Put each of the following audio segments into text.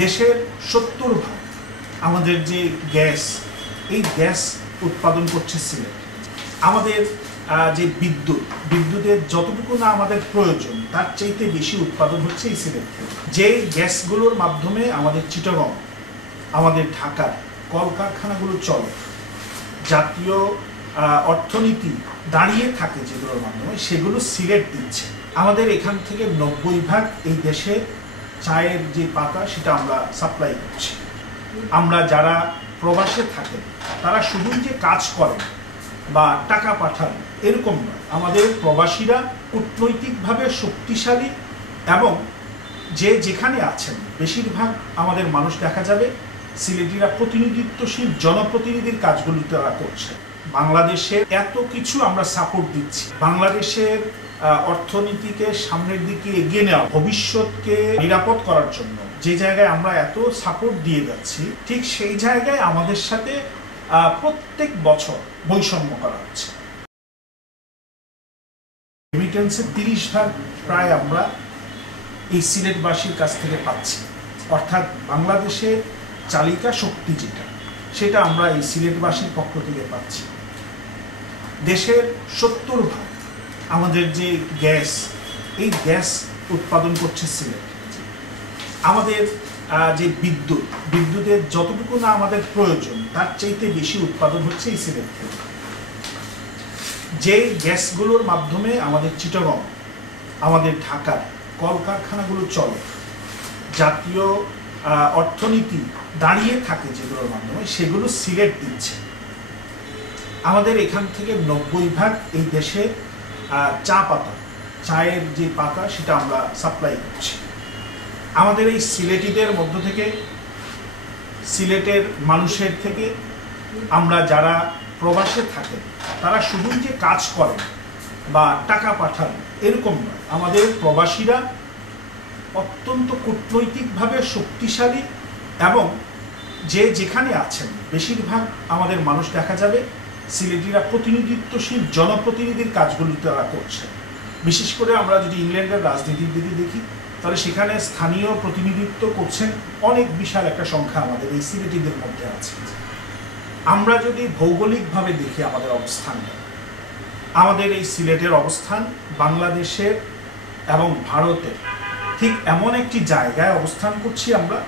দেশের 70% আমাদের যে গ্যাস, এই গ্যাস উৎপাদন করছে সিলেট। আমাদের যে বিদ্যুতের যতটুকু না আমাদের প্রয়োজন তার চাইতে বেশি উৎপাদন হচ্ছে এই সিলেট থেকে। যে গ্যাসগুলোর মাধ্যমে আমাদের চিটাগং, আমাদের ঢাকার কলকারখানাগুলো চলে, জাতীয় অর্থনীতি দাঁড়িয়ে থাকে যেগুলোর মাধ্যমে, সেগুলো সিলেট দিচ্ছে। আমাদের এখান থেকে 90% এই দেশে চায়ের যে পাতা সেটা আমরা সাপ্লাই করছি। আমরা যারা প্রবাসে থাকেন তারা শুধু যে কাজ করেন বা টাকা পাঠান এরকম নয়, আমাদের প্রবাসীরা কূটনৈতিকভাবে শক্তিশালী এবং যে যেখানে আছেন বেশিরভাগ আমাদের মানুষ দেখা যাবে সিলেটিরা প্রতিনিধিত্বশীল জনপ্রতিনিধির কাজগুলো তারা করছে। বাংলাদেশের এত কিছু আমরা সাপোর্ট দিচ্ছি, বাংলাদেশের অর্থনীতিকে সামনের দিকে এগিয়ে নেওয়া, ভবিষ্যৎকে নিরাপদ করার জন্য যে জায়গায় আমরা এত সাপোর্ট দিয়ে যাচ্ছি, ঠিক সেই জায়গায় আমাদের সাথে প্রত্যেক বছর বৈষম্য করা হচ্ছে। রেমিটেন্সের 30% প্রায় আমরা এই সিলেটবাসীর কাছ থেকে পাচ্ছি, অর্থাৎ বাংলাদেশের চালিকা শক্তি যেটা, সেটা আমরা এই সিলেটবাসীর পক্ষ থেকে পাচ্ছি। দেশের 70% আমাদের যে গ্যাস, এই গ্যাস উৎপাদন করছে সিলেট। আমাদের যে বিদ্যুতের যতটুকু না আমাদের প্রয়োজন তার চাইতে বেশি উৎপাদন হচ্ছে এই সিলেট থেকে। যে গ্যাসগুলোর মাধ্যমে আমাদের চিটাগং, আমাদের ঢাকার কলকারখানাগুলো চলে, জাতীয় অর্থনীতি দাঁড়িয়ে থাকে যেগুলোর মাধ্যমে, সেগুলো সিলেট দিচ্ছে। আমাদের এখান থেকে 90% এই দেশে চায়ের যে পাতা সেটা আমরা সাপ্লাই করছি। আমাদের এই সিলেটিদের মধ্য থেকে, সিলেটের মানুষের থেকে, আমরা যারা প্রবাসে থাকেন তারা শুধু যে কাজ করেন বা টাকা পাঠান এরকম নয়, আমাদের প্রবাসীরা অত্যন্ত কূটনৈতিকভাবে শক্তিশালী এবং যে যেখানে আছেন বেশিরভাগ আমাদের মানুষ দেখা যাবে সিলেটিরা প্রতিনিধিত্বশীল জনপ্রতিনিধির কাজগুলো তারা করছে। বিশেষ করে আমরা যদি ইংল্যান্ডের রাজনীতির দিকে দেখি তাহলে সেখানে স্থানীয় প্রতিনিধিত্ব করছেন অনেক বিশাল একটা সংখ্যা আমাদের এই সিলেটিদের মধ্যে আছে। আমরা যদি ভৌগোলিকভাবে দেখি আমাদের অবস্থানটা, আমাদের এই সিলেটের অবস্থান বাংলাদেশের এবং ভারতের ঠিক এমন একটি জায়গায় অবস্থান করছি আমরা,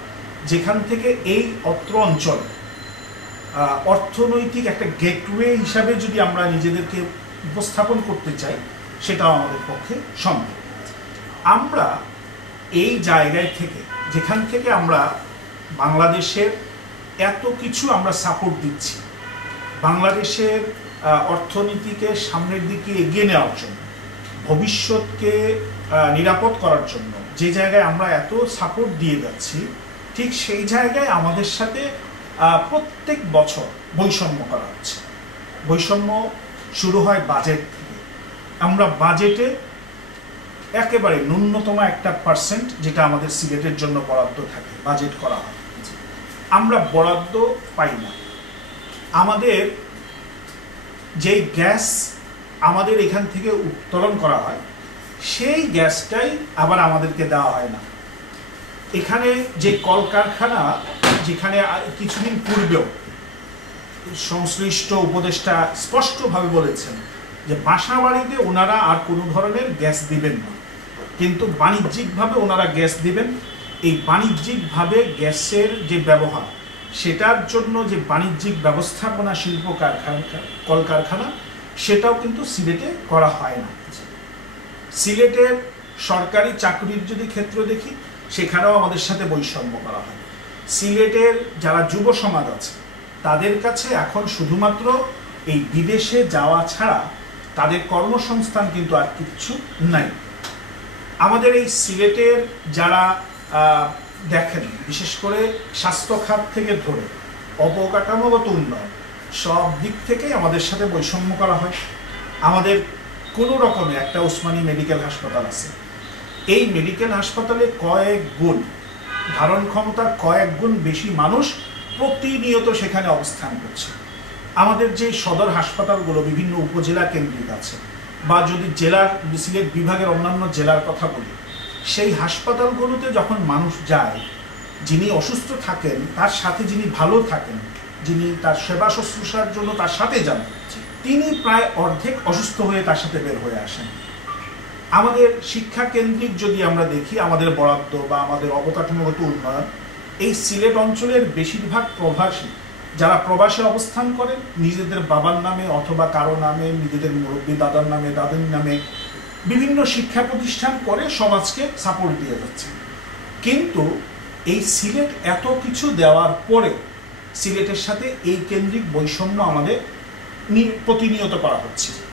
যেখান থেকে এই অত্র অঞ্চলে অর্থনৈতিক একটা গেটওয়ে হিসাবে যদি আমরা নিজেদেরকে উপস্থাপন করতে চাই, সেটাও আমাদের পক্ষে সম্ভব। আমরা এই জায়গায় থেকে, যেখান থেকে আমরা বাংলাদেশের এত কিছু আমরা সাপোর্ট দিচ্ছি, বাংলাদেশের অর্থনীতিকে সামনের দিকে এগিয়ে নেওয়ার জন্য, ভবিষ্যৎকে নিরাপদ করার জন্য যে জায়গায় আমরা এত সাপোর্ট দিয়ে যাচ্ছি, ঠিক সেই জায়গায় আমাদের সাথে প্রত্যেক বছর বৈষম্য করা হচ্ছে। বৈষম্য শুরু হয় বাজেট থেকে। আমরা বাজেটে একেবারে ন্যূনতম 1% যেটা আমাদের সিলেটের জন্য বরাদ্দ থাকে, বাজেট করা হয়, আমরা বরাদ্দ পাই না। আমাদের যেই গ্যাস আমাদের এখান থেকে উত্তোলন করা হয়, সেই গ্যাসটাই আবার আমাদেরকে দেওয়া হয় না। এখানে যে কলকারখানা, যেখানে কিছুদিন পূর্বেও সংশ্লিষ্ট উপদেষ্টা স্পষ্টভাবে বলেছেন যে বাসাবাড়িতে ওনারা আর কোনো ধরনের গ্যাস দিবেন না, কিন্তু বাণিজ্যিকভাবে ওনারা গ্যাস দিবেন। এই বাণিজ্যিকভাবে গ্যাসের যে ব্যবহার, সেটার জন্য যে বাণিজ্যিক ব্যবস্থাপনা শিল্প কলকারখানা, সেটাও কিন্তু সিলেটে করা হয় না। সিলেটের সরকারি চাকরির যদি ক্ষেত্র দেখি, সেখানেও আমাদের সাথে বৈষম্য করা হয়। সিলেটের যারা যুব সমাজ আছে তাদের কাছে এখন শুধুমাত্র এই বিদেশে যাওয়া ছাড়া তাদের কর্মসংস্থান কিন্তু আর কিচ্ছু নাই। আমাদের এই সিলেটের যারা দেখেন, বিশেষ করে স্বাস্থ্য খাত থেকে ধরে অবকাঠামোগত উন্নয়ন, সব দিক থেকেই আমাদের সাথে বৈষম্য করা হয়। আমাদের কোনো রকমে একটা ওসমানী মেডিকেল হাসপাতাল আছে, এই মেডিকেল হাসপাতালে কয়েক গুণ ধারণ ক্ষমতার কয়েক গুণ বেশি মানুষ প্রতিনিয়ত সেখানে অবস্থান করছে। আমাদের যে সদর হাসপাতালগুলো বিভিন্ন উপজেলা কেন্দ্রিক আছে, বা যদি জেলার সিলেট বিভাগের অন্যান্য জেলার কথা বলি, সেই হাসপাতালগুলোতে যখন মানুষ যায় যিনি অসুস্থ থাকেন তার সাথে যিনি ভালো থাকেন, যিনি তার সেবা শুশ্রূষার জন্য তার সাথে যান, তিনি প্রায় অর্ধেক অসুস্থ হয়ে তার সাথে বের হয়ে আসেন। আমাদের শিক্ষা কেন্দ্রিক যদি আমরা দেখি, আমাদের বরাদ্দ বা আমাদের অবকাঠামোগত উন্নয়ন, এই সিলেট অঞ্চলের বেশিরভাগ প্রবাসী, যারা প্রবাসে অবস্থান করেন, নিজেদের বাবার নামে অথবা কারো নামে, নিজেদের মুরব্বী দাদার নামে, দাদির নামে বিভিন্ন শিক্ষা প্রতিষ্ঠান করে সমাজকে সাপোর্ট দিয়ে যাচ্ছে। কিন্তু এই সিলেট এত কিছু দেওয়ার পরে সিলেটের সাথে এই কেন্দ্রিক বৈষম্য আমাদের প্রতিনিয়ত করা হচ্ছে।